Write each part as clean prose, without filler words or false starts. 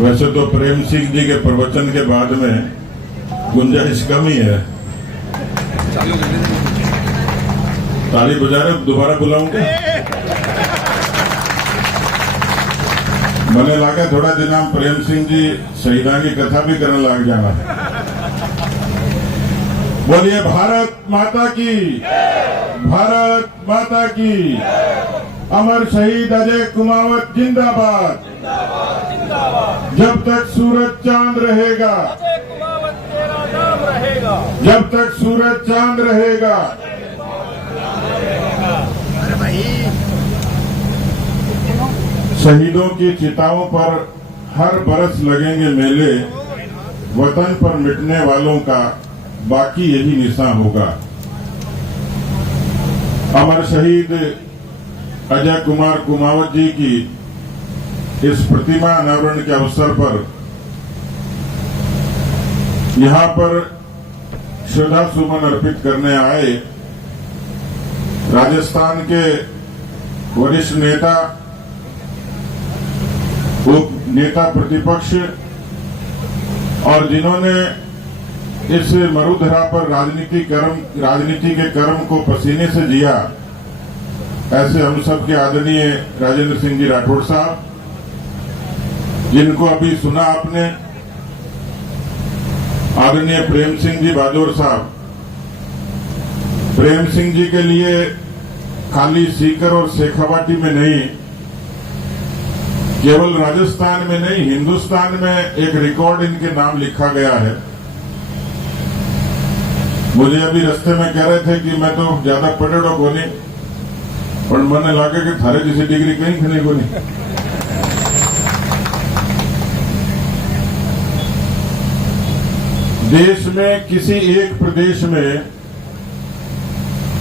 वैसे तो प्रेम सिंह जी के प्रवचन के बाद में गुंजाइश कम ही है। ताली बजा रहे, दोबारा बुलाऊंगा। मैंने लगा थोड़ा दिन हम प्रेम सिंह जी शहीदा की कथा भी करने लग जाना है। बोलिए भारत माता की, भारत माता की। अमर शहीद अजय कुमावत जिंदाबाद। जब तक सूरज चांद रहेगा, जब तक सूरज चांद रहेगा। शहीदों की चिताओं पर हर बरस लगेंगे मेले, वतन पर मिटने वालों का बाकी यही निशान होगा। अमर शहीद अजय कुमार कुमावत जी की इस प्रतिमा अनावरण के अवसर पर यहां पर श्रद्धा सुमन अर्पित करने आए राजस्थान के वरिष्ठ नेता, उप नेता प्रतिपक्ष और जिन्होंने इस मरुधरा पर राजनीति के कर्म को पसीने से जिया, ऐसे हम सब के आदरणीय राजेंद्र सिंह जी राठौड़ साहब, जिनको अभी सुना आपने, आदरणीय प्रेम सिंह जी बाजोर साहब। प्रेम सिंह जी के लिए खाली सीकर और शेखावाटी में नहीं, केवल राजस्थान में नहीं, हिंदुस्तान में एक रिकॉर्ड इनके नाम लिखा गया है। मुझे अभी रास्ते में कह रहे थे कि मैं तो ज्यादा पढ़ेड़ो को नहीं, और मैंने लगा कि थारे जैसी डिग्री कहीं खने को नहीं। देश में किसी एक प्रदेश में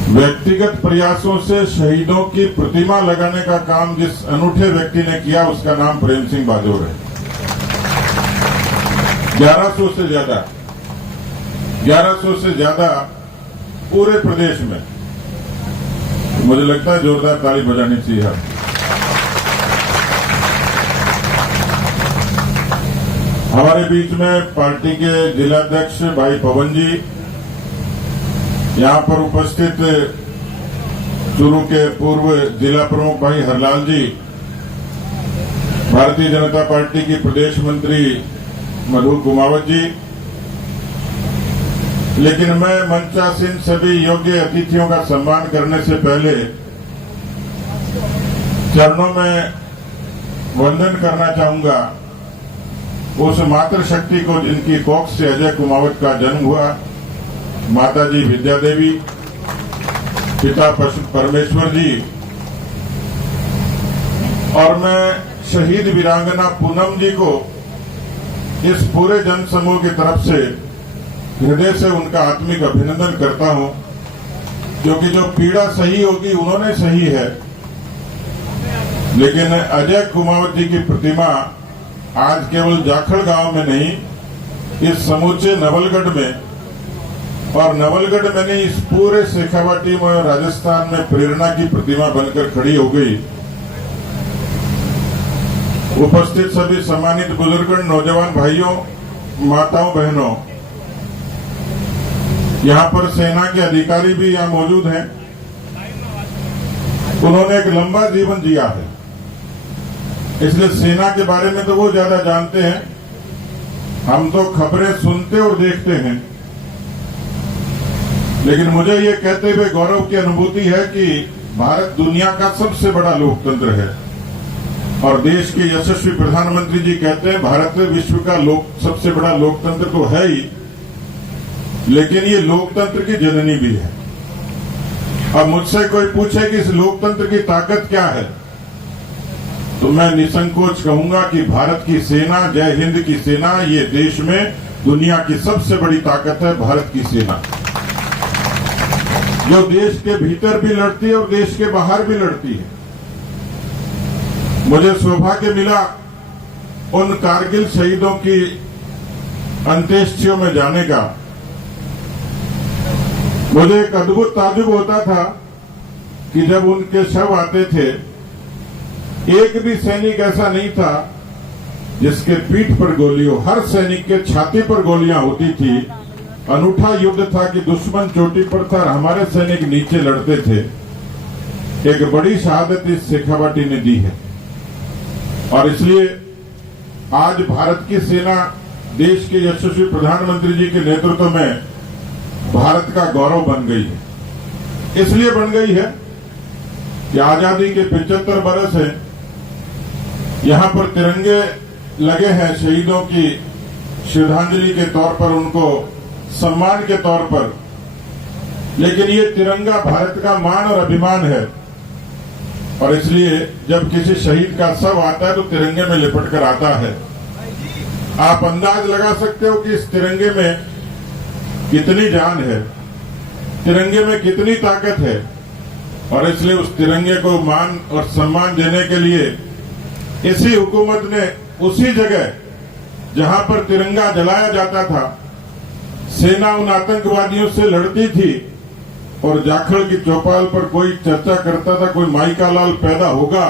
व्यक्तिगत प्रयासों से शहीदों की प्रतिमा लगाने का काम जिस अनूठे व्यक्ति ने किया, उसका नाम प्रेम सिंह बाजोर है। 1100 से ज्यादा पूरे प्रदेश में। मुझे लगता है जोरदार ताली बजानी चाहिए। हमारे बीच में पार्टी के जिलाध्यक्ष भाई पवन जी, यहां पर उपस्थित चूरू के पूर्व जिला प्रमुख भाई हरलाल जी, भारतीय जनता पार्टी की प्रदेश मंत्री मधु कुमावत जी। लेकिन मैं मंचासीन सभी योग्य अतिथियों का सम्मान करने से पहले चरणों में वंदन करना चाहूंगा उस मातृशक्ति को जिनकी कोख से अजय कुमावत का जन्म हुआ, माताजी विद्या देवी, पिता परमेश्वर जी, और मैं शहीद वीरांगना पूनम जी को इस पूरे जन समूह की तरफ से हृदय से उनका आत्मिक अभिनंदन करता हूं, क्योंकि जो पीड़ा सही होगी उन्होंने सही है। लेकिन अजय कुमावत जी की प्रतिमा आज केवल जाखड़ गांव में नहीं, इस समूचे नवलगढ़ में, और नवलगढ़ में नहीं, इस पूरे शेखावाटी में और राजस्थान में प्रेरणा की प्रतिमा बनकर खड़ी हो गई। उपस्थित सभी सम्मानित बुजुर्ग, नौजवान भाइयों, माताओं, बहनों, यहां पर सेना के अधिकारी भी यहां मौजूद हैं। उन्होंने एक लंबा जीवन जिया है, इसलिए सेना के बारे में तो वो ज्यादा जानते हैं, हम तो खबरें सुनते और देखते हैं। लेकिन मुझे ये कहते हुए गौरव की अनुभूति है कि भारत दुनिया का सबसे बड़ा लोकतंत्र है, और देश के यशस्वी प्रधानमंत्री जी कहते हैं भारत विश्व का सबसे बड़ा लोकतंत्र तो है ही, लेकिन ये लोकतंत्र की जननी भी है। अब मुझसे कोई पूछे कि इस लोकतंत्र की ताकत क्या है, तो मैं निसंकोच कहूंगा कि भारत की सेना, जय हिंद की सेना, ये देश में दुनिया की सबसे बड़ी ताकत है। भारत की सेना जो देश के भीतर भी लड़ती है और देश के बाहर भी लड़ती है। मुझे सौभाग्य मिला उन कारगिल शहीदों की अंत्येष्टियों में जाने का। मुझे एक अद्भुत ताजुब होता था कि जब उनके शव आते थे, एक भी सैनिक ऐसा नहीं था जिसके पीठ पर गोलियों, हर सैनिक के छाती पर गोलियां होती थी। अनूठा युद्ध था कि दुश्मन चोटी पर था और हमारे सैनिक नीचे लड़ते थे। एक बड़ी शहादत इस शेखावाटी ने दी है और इसलिए आज भारत की सेना देश के यशस्वी प्रधानमंत्री जी के नेतृत्व में भारत का गौरव बन गई है। इसलिए बन गई है कि आजादी के 75 बरस है, यहां पर तिरंगे लगे हैं शहीदों की श्रद्धांजलि के तौर पर, उनको सम्मान के तौर पर। लेकिन ये तिरंगा भारत का मान और अभिमान है और इसलिए जब किसी शहीद का शव आता है तो तिरंगे में लिपट कर आता है। आप अंदाज लगा सकते हो कि इस तिरंगे में कितनी जान है, तिरंगे में कितनी ताकत है और इसलिए उस तिरंगे को मान और सम्मान देने के लिए इसी हुकूमत ने उसी जगह जहां पर तिरंगा जलाया जाता था, सेना उन आतंकवादियों से लड़ती थी और जाखड़ की चौपाल पर कोई चर्चा करता था, कोई माई का लाल पैदा होगा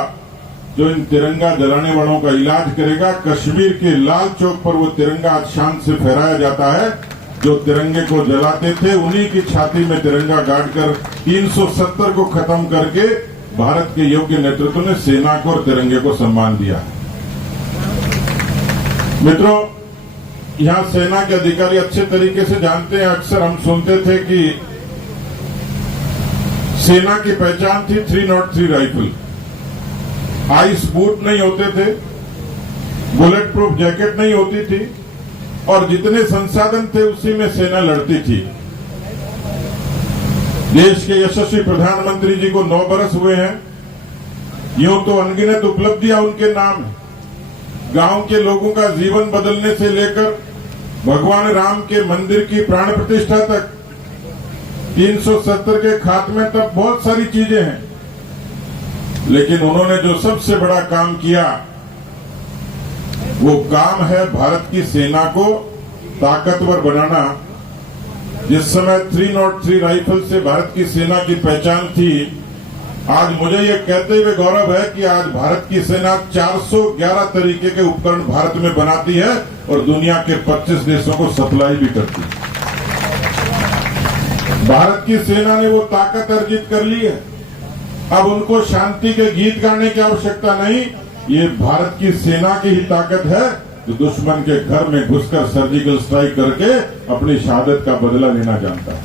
जो इन तिरंगा जलाने वालों का इलाज करेगा। कश्मीर के लाल चौक पर वो तिरंगा आज शान से फहराया जाता है। जो तिरंगे को जलाते थे उन्हीं की छाती में तिरंगा गाड़कर 370 को खत्म करके भारत के योग्य नेतृत्व ने सेना को और तिरंगे को सम्मान दिया। मित्रों, यहां सेना के अधिकारी अच्छे तरीके से जानते हैं। अक्सर हम सुनते थे कि सेना की पहचान थी 303 राइफल, आइस बूट नहीं होते थे, बुलेट प्रूफ जैकेट नहीं होती थी और जितने संसाधन थे उसी में सेना लड़ती थी। देश के यशस्वी प्रधानमंत्री जी को 9 बरस हुए हैं। यूं तो अनगिनत उपलब्धियां उनके नाम है। गांव के लोगों का जीवन बदलने से लेकर भगवान राम के मंदिर की प्राण प्रतिष्ठा तक, 370 के खात्मे तक बहुत सारी चीजें हैं। लेकिन उन्होंने जो सबसे बड़ा काम किया वो काम है भारत की सेना को ताकतवर बनाना। जिस समय 303 राइफल से भारत की सेना की पहचान थी, आज मुझे ये कहते हुए गौरव है कि आज भारत की सेना 411 तरीके के उपकरण भारत में बनाती है और दुनिया के 25 देशों को सप्लाई भी करती है। भारत की सेना ने वो ताकत अर्जित कर ली है। अब उनको शांति के गीत गाने की आवश्यकता नहीं। ये भारत की सेना की ही ताकत है जो दुश्मन के घर में घुसकर सर्जिकल स्ट्राइक करके अपनी शहादत का बदला लेना जानता है।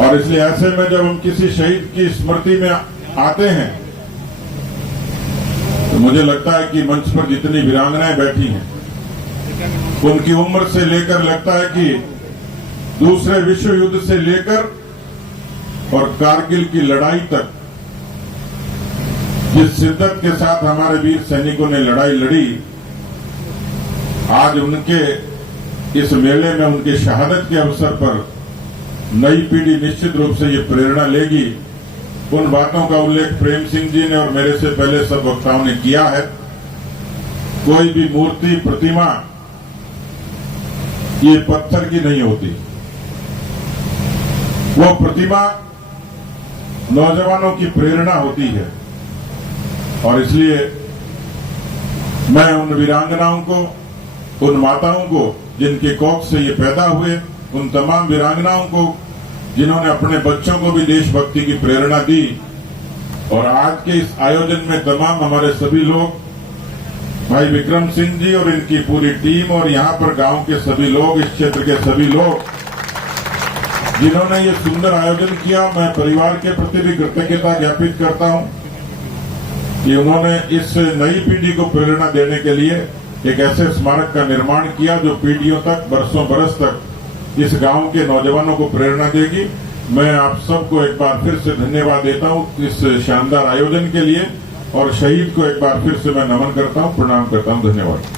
और इसलिए ऐसे में जब हम किसी शहीद की स्मृति में आते हैं तो मुझे लगता है कि मंच पर जितनी वीरांगनाएं बैठी हैं उनकी उम्र से लेकर लगता है कि दूसरे विश्व युद्ध से लेकर और कारगिल की लड़ाई तक जिस शिद्दत के साथ हमारे वीर सैनिकों ने लड़ाई लड़ी, आज उनके इस मेले में उनकी शहादत के अवसर पर नई पीढ़ी निश्चित रूप से ये प्रेरणा लेगी। उन बातों का उल्लेख प्रेम सिंह जी ने और मेरे से पहले सब वक्ताओं ने किया है। कोई भी मूर्ति, प्रतिमा ये पत्थर की नहीं होती। वो प्रतिमा नौजवानों की प्रेरणा होती है और इसलिए मैं उन वीरांगनाओं को, उन माताओं को जिनके कोख से ये पैदा हुए, उन तमाम वीरांगनाओं को जिन्होंने अपने बच्चों को भी देशभक्ति की प्रेरणा दी, और आज के इस आयोजन में तमाम हमारे सभी लोग, भाई विक्रम सिंह जी और इनकी पूरी टीम और यहाँ पर गांव के सभी लोग, इस क्षेत्र के सभी लोग जिन्होंने ये सुंदर आयोजन किया, मैं परिवार के प्रति भी कृतज्ञता ज्ञापित करता हूँ कि उन्होंने इस नई पीढ़ी को प्रेरणा देने के लिए एक ऐसे स्मारक का निर्माण किया जो पीढ़ियों तक, बरसों बरस तक इस गांव के नौजवानों को प्रेरणा देगी। मैं आप सबको एक बार फिर से धन्यवाद देता हूं इस शानदार आयोजन के लिए और शहीद को एक बार फिर से मैं नमन करता हूं, प्रणाम करता हूं। धन्यवाद।